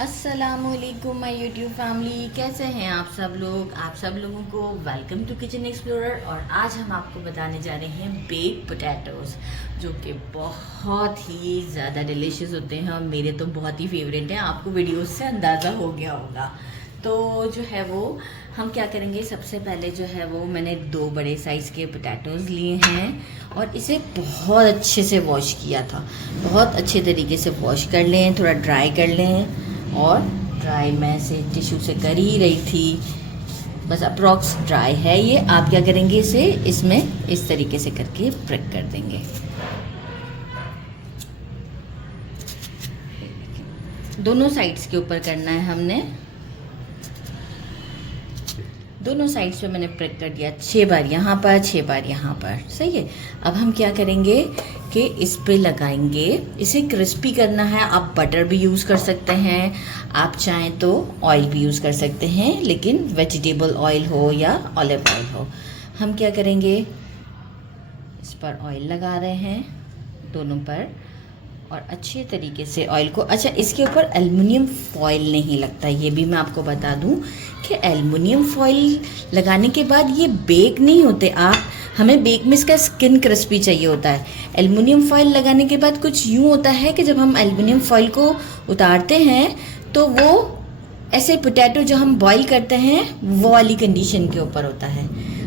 अस्सलामुअलैकुम my YouTube family, कैसे हैं आप सब लोग। आप सब लोगों को वेलकम टू किचन एक्सप्लोरर। और आज हम आपको बताने जा रहे हैं बेक पोटैटोज़, जो कि बहुत ही ज़्यादा डिलीशियस होते हैं और मेरे तो बहुत ही फेवरेट हैं। आपको वीडियोस से अंदाज़ा हो गया होगा। तो जो है वो हम क्या करेंगे, सबसे पहले जो है वो मैंने 2 बड़े साइज़ के पोटैटोज़ लिए हैं और इसे बहुत अच्छे से वॉश किया था। बहुत अच्छे तरीके से वॉश कर लें, थोड़ा ड्राई कर लें। और ड्राई मैं से टिश्यू से कर ही रही थी, बस अप्रॉक्स ड्राई है ये। आप क्या करेंगे, इसे इसमें इस तरीके से करके प्रेक कर देंगे। दोनों साइड्स के ऊपर करना है हमने। दोनों साइड्स पे मैंने प्रेक कर दिया 6 बार यहाँ पर, 6 बार यहाँ पर। सही है। अब हम क्या करेंगे कि इस पे लगाएंगे, इसे क्रिस्पी करना है। आप बटर भी यूज़ कर सकते हैं, आप चाहें तो ऑयल भी यूज़ कर सकते हैं, लेकिन वेजिटेबल ऑयल हो या ऑलिव ऑयल हो। हम क्या करेंगे, इस पर ऑयल लगा रहे हैं दोनों पर और अच्छे तरीके से ऑयल को। अच्छा, इसके ऊपर एल्युमिनियम फॉयल नहीं लगता, ये भी मैं आपको बता दूं कि एल्युमिनियम फॉयल लगाने के बाद ये बेक नहीं होते। हमें बेक में इसका स्किन क्रिस्पी चाहिए होता है। एल्युमिनियम फॉयल लगाने के बाद कुछ यूँ होता है कि जब हम एल्युमिनियम फॉयल को उतारते हैं तो वो ऐसे पोटैटो जो हम बॉईल करते हैं वो वाली कंडीशन के ऊपर होता है।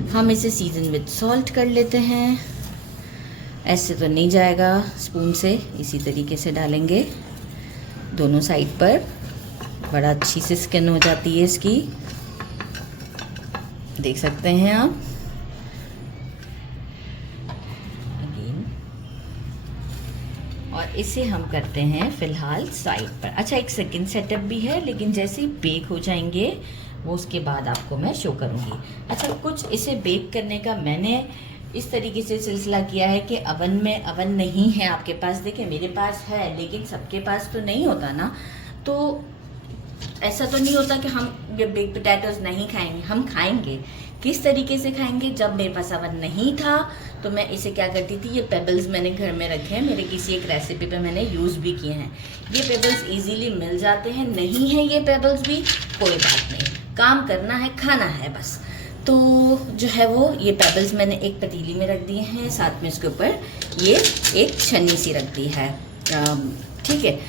हम इसे सीजन विद सॉल्ट कर लेते हैं। ऐसे तो नहीं जाएगा, स्पून से इसी तरीके से डालेंगे दोनों साइड पर। बड़ा अच्छी सी स्किन हो जाती है इसकी, देख सकते हैं आप। और इसे हम करते हैं फ़िलहाल साइड पर। अच्छा, एक सेकंड सेटअप भी है, लेकिन जैसे ही बेक हो जाएंगे वो उसके बाद आपको मैं शो करूँगी। अच्छा, कुछ इसे बेक करने का मैंने इस तरीके से सिलसिला किया है कि अवन नहीं है आपके पास। देखिए मेरे पास है, लेकिन सबके पास तो नहीं होता ना। तो ऐसा तो नहीं होता कि हम ये बेक पोटैटोज़ नहीं खाएंगे, हम खाएंगे। किस तरीके से खाएंगे, जब मेरे पास अवन नहीं था तो मैं इसे क्या करती थी, ये पेबल्स मैंने घर में रखे हैं, मेरे किसी एक रेसिपी पे मैंने यूज़ भी किए हैं। ये पेबल्स इजीली मिल जाते हैं, नहीं है ये पेबल्स भी कोई बात नहीं, काम करना है, खाना है बस। तो जो है वो ये पेबल्स मैंने एक पतीली में रख दिए हैं, साथ में इसके ऊपर ये एक छन्नी सी रख दी है। ठीक है।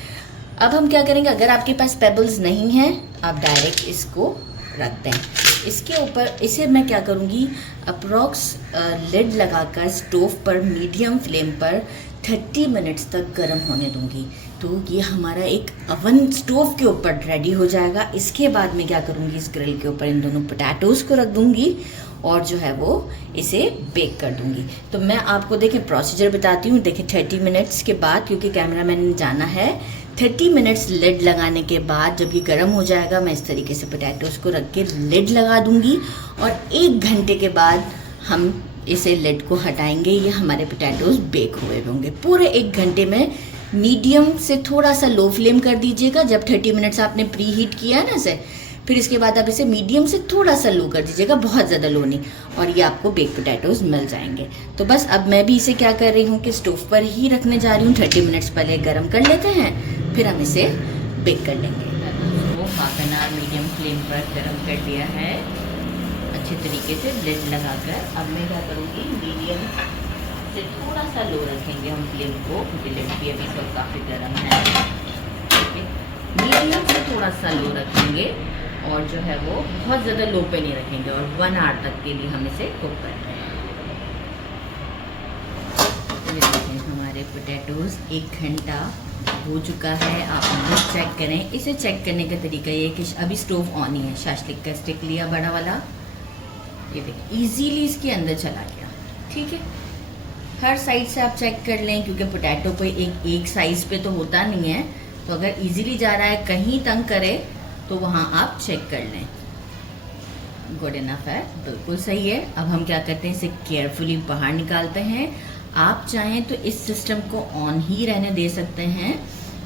अब हम क्या करेंगे, अगर आपके पास पेबल्स नहीं हैं आप डायरेक्ट इसको रख दें। इसके ऊपर इसे मैं क्या करूँगी, अप्रॉक्स लिड लगाकर स्टोव पर मीडियम फ्लेम पर 30 मिनट्स तक गर्म होने दूंगी। तो ये हमारा एक अवन स्टोव के ऊपर रेडी हो जाएगा। इसके बाद मैं क्या करूँगी, इस ग्रिल के ऊपर इन दोनों पोटैटोज़ को रख दूँगी और जो है वो इसे बेक कर दूँगी। तो मैं आपको देखें प्रोसीजर बताती हूँ। देखिए 30 मिनट्स के बाद, क्योंकि कैमरा मैन ने जाना है, 30 मिनट्स लिड लगाने के बाद जब ये गर्म हो जाएगा मैं इस तरीके से पोटैटोज़ को रख के लिड लगा दूँगी और 1 घंटे के बाद हम इसे लिड को हटाएंगे। ये हमारे पोटैटोज़ बेक हुए होंगे। पूरे 1 घंटे में मीडियम से थोड़ा सा लो फ्लेम कर दीजिएगा। जब 30 मिनट्स आपने प्री हीट किया है ना इसे, फिर इसके बाद आप इसे मीडियम से थोड़ा सा लो कर दीजिएगा, बहुत ज़्यादा लो नहीं, और ये आपको बेक पोटैटोज़ मिल जाएंगे। तो बस अब मैं भी इसे क्या कर रही हूँ कि स्टोव पर ही रखने जा रही हूँ। 30 मिनट्स पहले गर्म कर लेते हैं, फिर हम इसे बेक कर लेंगे। वो half an hour medium flame पर गर्म कर लिया है अच्छे तरीके से लिड लगाकर। अब मैं क्या करूँगी, मीडियम से थोड़ा सा लो रखेंगे हम फ्लेम को, क्योंकि लिड भी अभी सब काफ़ी गर्म है। ठीक है, मीडियम से थोड़ा सा लो रखेंगे और जो है वो बहुत ज़्यादा लो पे नहीं रखेंगे। और 1 आवर तक के लिए हम इसे कुक कर रहे हैं। ये देखें हमारे पोटैटोज़ 1 घंटा हो चुका है। आप लोग चेक करें। इसे चेक करने का तरीका ये है कि अभी स्टोव ऑन ही है। शाशलिक का स्टिक लिया बड़ा वाला, ये देखिए इजीली इसके अंदर चला गया। ठीक है, हर साइड से आप चेक कर लें, क्योंकि पोटैटो पे एक साइज़ पे तो होता नहीं है। तो अगर इजीली जा रहा है, कहीं तंग करे तो वहाँ आप चेक कर लें। गुड इनफ है, बिल्कुल सही है। अब हम क्या करते हैं, इसे केयरफुली बाहर निकालते हैं। आप चाहें तो इस सिस्टम को ऑन ही रहने दे सकते हैं,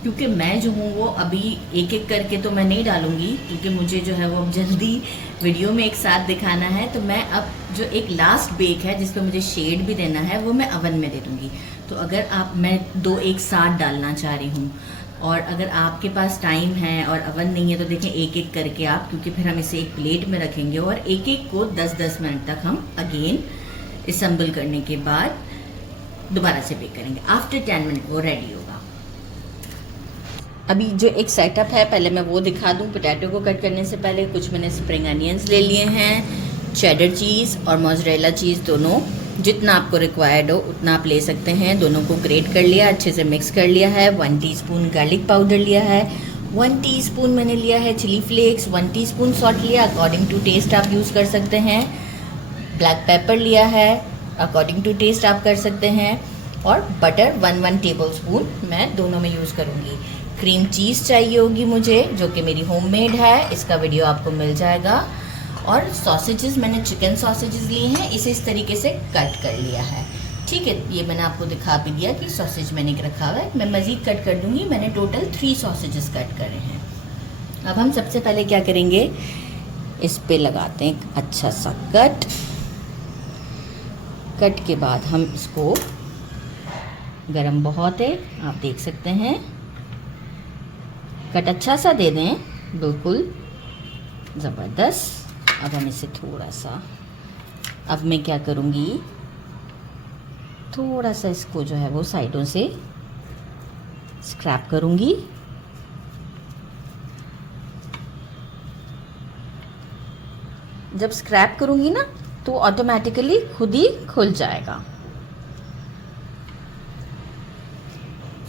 क्योंकि मैं जो हूँ वो अभी एक एक करके तो मैं नहीं डालूंगी, क्योंकि मुझे जो है वो अब जल्दी वीडियो में एक साथ दिखाना है। तो मैं अब जो एक लास्ट बेक है जिस पर मुझे शेड भी देना है वो मैं अवन में दे दूँगी। तो अगर मैं 2 एक साथ डालना चाह रही हूँ और अगर आपके पास टाइम है और अवन नहीं है तो देखें एक एक करके आप, क्योंकि फिर हम इसे एक प्लेट में रखेंगे और एक एक को 10-10 मिनट तक हम अगेन असम्बल करने के बाद दोबारा से बेक करेंगे। आफ्टर 10 मिनट वो रेडी होगा। अभी जो एक सेटअप है पहले मैं वो दिखा दूं। पोटैटो को कट करने से पहले कुछ मैंने स्प्रिंग अनियंस ले लिए हैं, चेडर चीज़ और मोज़रेला चीज़, दोनों जितना आपको रिक्वायर्ड हो उतना आप ले सकते हैं। दोनों को ग्रेट कर लिया, अच्छे से मिक्स कर लिया है। 1 टीस्पून गार्लिक पाउडर लिया है, 1 टीस्पून मैंने लिया है चिली फ्लेक्स, 1 टीस्पून सॉल्ट लिया, अकॉर्डिंग टू टेस्ट आप यूज़ कर सकते हैं। ब्लैक पेपर लिया है, अकॉर्डिंग टू टेस्ट आप कर सकते हैं। और बटर 1 टेबल स्पून मैं दोनों में यूज़ करूँगी। क्रीम चीज़ चाहिए होगी मुझे, जो कि मेरी होममेड है, इसका वीडियो आपको मिल जाएगा। और सॉसेजेस मैंने चिकन सॉसेजेस लिए हैं, इसे इस तरीके से कट कर लिया है। ठीक है, ये मैंने आपको दिखा भी दिया कि सॉसेज मैंने रखा हुआ है, मैं मज़ीद कट कर दूँगी। मैंने टोटल 3 सॉसेजेस कट करे हैं। अब हम सबसे पहले क्या करेंगे, इस पे लगाते हैं एक अच्छा सा कट के बाद हम इसको, गरम बहुत है आप देख सकते हैं, कट अच्छा सा दे दें, बिल्कुल ज़बरदस्त। अब हम इसे थोड़ा सा, अब मैं क्या करूँगी, थोड़ा सा इसको जो है वो साइडों से स्क्रैप करूँगी। जब स्क्रैप करूँगी ना तो ऑटोमेटिकली खुद ही खुल जाएगा।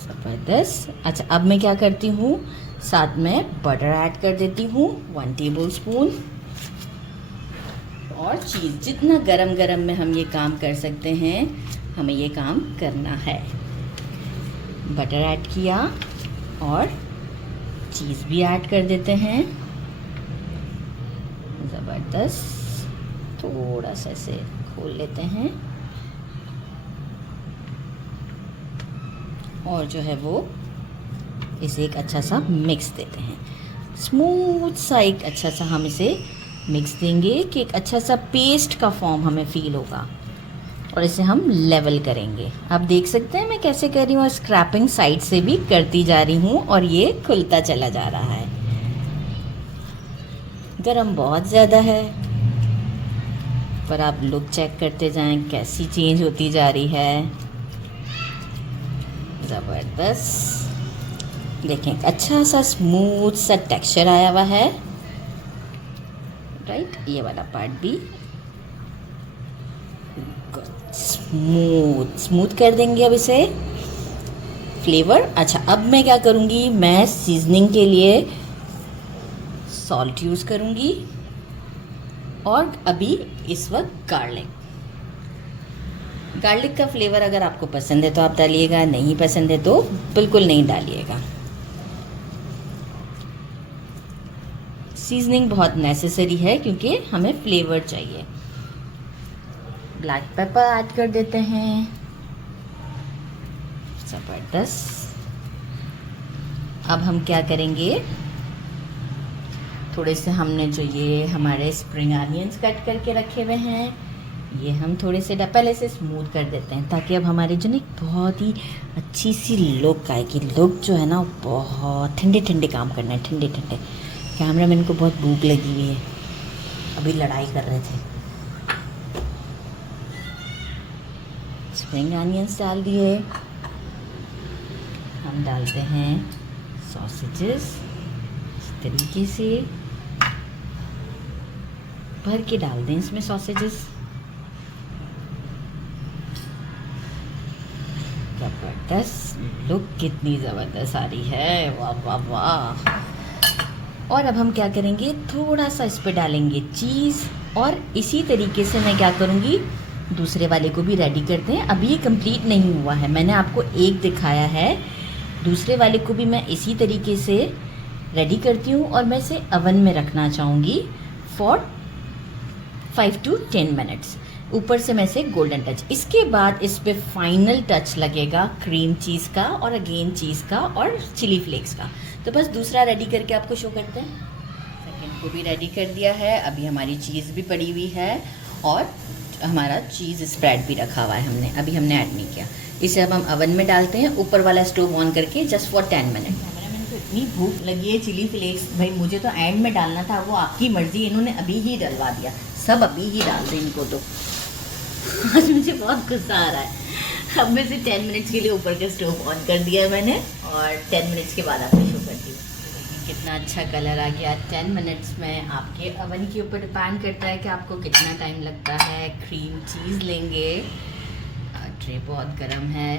ज़बरदस्त। अच्छा, अब मैं क्या करती हूँ, साथ में बटर ऐड कर देती हूँ 1 टेबल स्पून। और चीज़, जितना गरम गरम में हम ये काम कर सकते हैं हमें ये काम करना है। बटर ऐड किया और चीज़ भी ऐड कर देते हैं। ज़बरदस्त। थोड़ा सा इसे खोल लेते हैं और जो है वो इसे एक अच्छा सा मिक्स देते हैं। स्मूथ सा एक अच्छा सा हम इसे मिक्स देंगे कि एक अच्छा सा पेस्ट का फॉर्म हमें फील होगा। और इसे हम लेवल करेंगे। आप देख सकते हैं मैं कैसे कर रही हूँ, स्क्रैपिंग साइड से भी करती जा रही हूँ और ये खुलता चला जा रहा है। गरम बहुत ज़्यादा है, पर आप लुक चेक करते जाएं कैसी चेंज होती जा रही है। ज़बरदस्त। देखें अच्छा सा स्मूथ सा टेक्सचर आया हुआ है। राइट, ये वाला पार्ट भी स्मूथ कर देंगे अब इसे। फ्लेवर, अच्छा अब मैं क्या करूँगी, मैं सीजनिंग के लिए सॉल्ट यूज़ करूँगी और अभी इस वक्त गार्लिक का फ्लेवर अगर आपको पसंद है तो आप डालिएगा, नहीं पसंद है तो बिल्कुल नहीं डालिएगा। सीजनिंग बहुत नेसेसरी है क्योंकि हमें फ्लेवर चाहिए। ब्लैक पेपर ऐड कर देते हैं। ज़बरदस्त। अब हम क्या करेंगे, थोड़े से हमने जो ये हमारे स्प्रिंग अनियंस कट करके रखे हुए हैं, ये हम थोड़े से पहले से स्मूथ कर देते हैं ताकि अब हमारे जो ना बहुत ही अच्छी सी लुक आएगी। लुक जो है ना बहुत ठंडे ठंडे काम करना है, ठंडे ठंडे। कैमरामैन को बहुत भूख लगी हुई है, अभी लड़ाई कर रहे थे। स्प्रिंग अनियंस डाल दिए, हम डालते हैं सॉसेजेस इस तरीके से भर के डाल दें इसमें सॉसेजेस। ज़बरदस्त, लुक कितनी ज़बरदस्त आ रही है, वाह वाह वाह। और अब हम क्या करेंगे, थोड़ा सा इस पे डालेंगे चीज़ और इसी तरीके से मैं क्या करूँगी, दूसरे वाले को भी रेडी करते हैं। अभी ये कंप्लीट नहीं हुआ है, मैंने आपको एक दिखाया है, दूसरे वाले को भी मैं इसी तरीके से रेडी करती हूँ और मैं इसे अवन में रखना चाहूँगी फॉर 5 to 10 मिनट्स। ऊपर से मैं इसे गोल्डन टच, इसके बाद इस पे फाइनल टच लगेगा क्रीम चीज़ का और अगेन चीज़ का और चिली फ्लेक्स का। तो बस दूसरा रेडी करके आपको शो करते हैं। सेकंड को भी रेडी कर दिया है, अभी हमारी चीज़ भी पड़ी हुई है और हमारा चीज़ स्प्रेड भी रखा हुआ है हमने, अभी हमने ऐड नहीं किया। इसे अब हम अवन में डालते हैं, ऊपर वाला स्टोव ऑन करके जस्ट फॉर 10 मिनट। तो इतनी भूख लगी है। चिली फ्लेक्स भाई मुझे तो एंड में डालना था, वो आपकी मर्जी, इन्होंने अभी ही डलवा दिया। सब अभी ही डाल दें इनको तो। आज मुझे बहुत गुस्सा आ रहा है। अब में से 10 मिनट्स के लिए ऊपर का स्टोव ऑन कर दिया है मैंने, और 10 मिनट्स के बाद आपने शो कर दी। कितना अच्छा कलर आ गया। 10 मिनट्स में आपके अवन के ऊपर डिपेंड करता है कि आपको कितना टाइम लगता है। क्रीम चीज़ लेंगे, ट्रे बहुत गर्म है।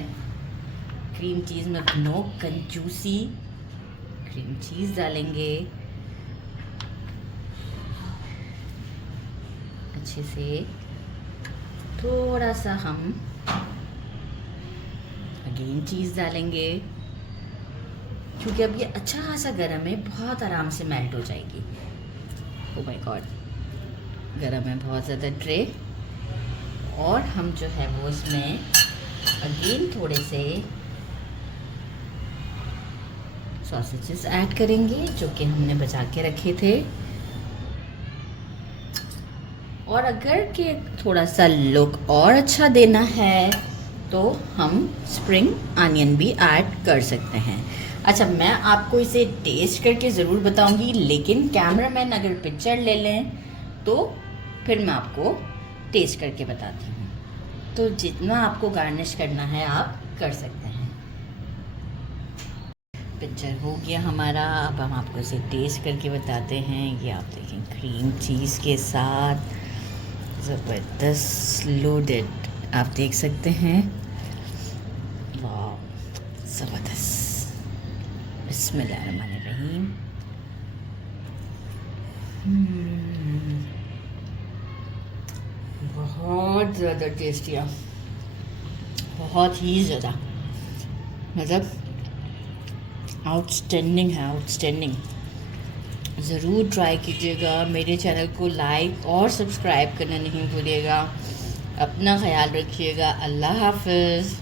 क्रीम चीज़ में नो कंजूसी, क्रीम चीज़ डालेंगे अच्छे से। थोड़ा सा हम अगेन चीज़ डालेंगे, क्योंकि अब ये अच्छा खासा गर्म है, बहुत आराम से मेल्ट हो जाएगी। ओह माय गॉड, गर्म है बहुत ज़्यादा ट्रे। और हम जो है वो इसमें अगेन थोड़े से सॉसेजेस ऐड करेंगे जो कि हमने बचा के रखे थे। और अगर के थोड़ा सा लुक और अच्छा देना है तो हम स्प्रिंग अनियन भी ऐड कर सकते हैं। अच्छा, मैं आपको इसे टेस्ट करके ज़रूर बताऊंगी, लेकिन कैमरामैन अगर पिक्चर ले लें तो फिर मैं आपको टेस्ट करके बताती हूँ। तो जितना आपको गार्निश करना है आप कर सकते हैं। पिक्चर हो गया हमारा, अब हम आपको इसे टेस्ट करके बताते हैं। ये आप देखें, क्रीम चीज़ के साथ ज़बरदस्त लोडेड, आप देख सकते हैं। वाह, ज़बरदस्त। बिस्मिल्लाहिर्रहमानिर्रहीम। बहुत ज़्यादा टेस्टी है, बहुत ही ज़्यादा, मतलब आउटस्टैंडिंग है, आउटस्टैंडिंग। ज़रूर ट्राई कीजिएगा। मेरे चैनल को लाइक और सब्सक्राइब करना नहीं भूलिएगा। अपना ख्याल रखिएगा। अल्लाह हाफ़िज़।